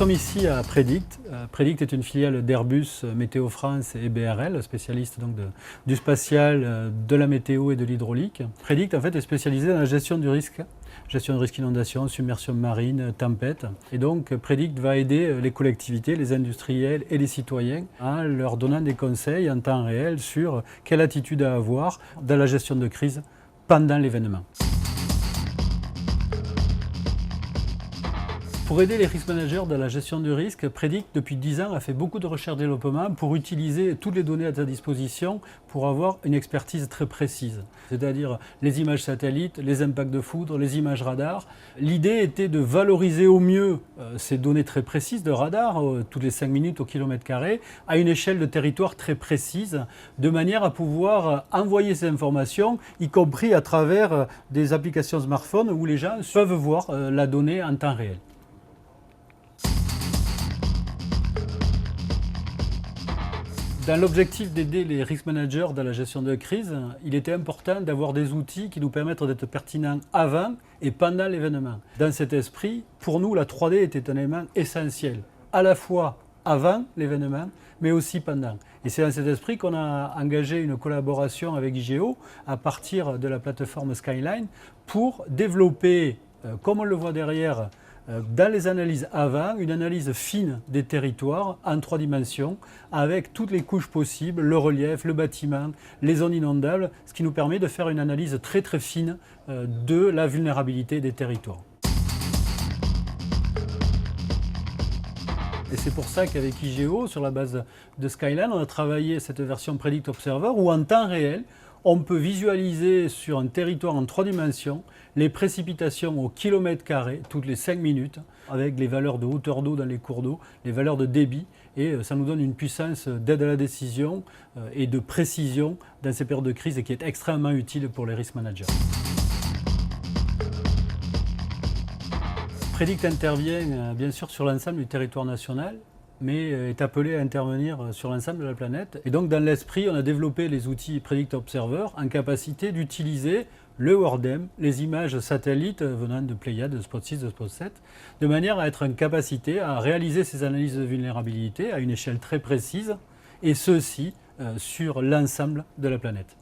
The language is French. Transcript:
sommes ici à Predict. Predict est une filiale d'Airbus, Météo France et BRL, spécialiste donc du spatial, de la météo et de l'hydraulique. Predict en fait est spécialisé dans la gestion du risque inondation, submersion marine, tempête. Et donc Predict va aider les collectivités, les industriels et les citoyens en leur donnant des conseils en temps réel sur quelle attitude à avoir dans la gestion de crise pendant l'événement. Pour aider les risk managers dans la gestion du risque, Predict, depuis 10 ans, a fait beaucoup de recherche-développement pour utiliser toutes les données à sa disposition pour avoir une expertise très précise. C'est-à-dire les images satellites, les impacts de foudre, les images radar. L'idée était de valoriser au mieux ces données très précises de radar, toutes les 5 minutes au kilomètre carré, à une échelle de territoire très précise, de manière à pouvoir envoyer ces informations, y compris à travers des applications smartphones où les gens peuvent voir la donnée en temps réel. Dans l'objectif d'aider les risk managers dans la gestion de crise, il était important d'avoir des outils qui nous permettent d'être pertinents avant et pendant l'événement. Dans cet esprit, pour nous, la 3D était un élément essentiel, à la fois avant l'événement, mais aussi pendant. Et c'est dans cet esprit qu'on a engagé une collaboration avec IGEO à partir de la plateforme Skyline pour développer, comme on le voit derrière, dans les analyses avant, une analyse fine des territoires en 3 dimensions avec toutes les couches possibles, le relief, le bâtiment, les zones inondables, ce qui nous permet de faire une analyse très très fine de la vulnérabilité des territoires. Et c'est pour ça qu'avec IGEO, sur la base de Skyline, on a travaillé cette version Predict Observer où en temps réel, on peut visualiser sur un territoire en 3 dimensions les précipitations au kilomètre carré toutes les 5 minutes avec les valeurs de hauteur d'eau dans les cours d'eau, les valeurs de débit et ça nous donne une puissance d'aide à la décision et de précision dans ces périodes de crise et qui est extrêmement utile pour les risk managers. Predict intervient bien sûr sur l'ensemble du territoire national, mais est appelé à intervenir sur l'ensemble de la planète. Et donc dans l'esprit, on a développé les outils Predict Observer en capacité d'utiliser le WORDEM, les images satellites venant de Pléiades, de Spot 6, de Spot 7, de manière à être en capacité à réaliser ces analyses de vulnérabilité à une échelle très précise, et ceci sur l'ensemble de la planète.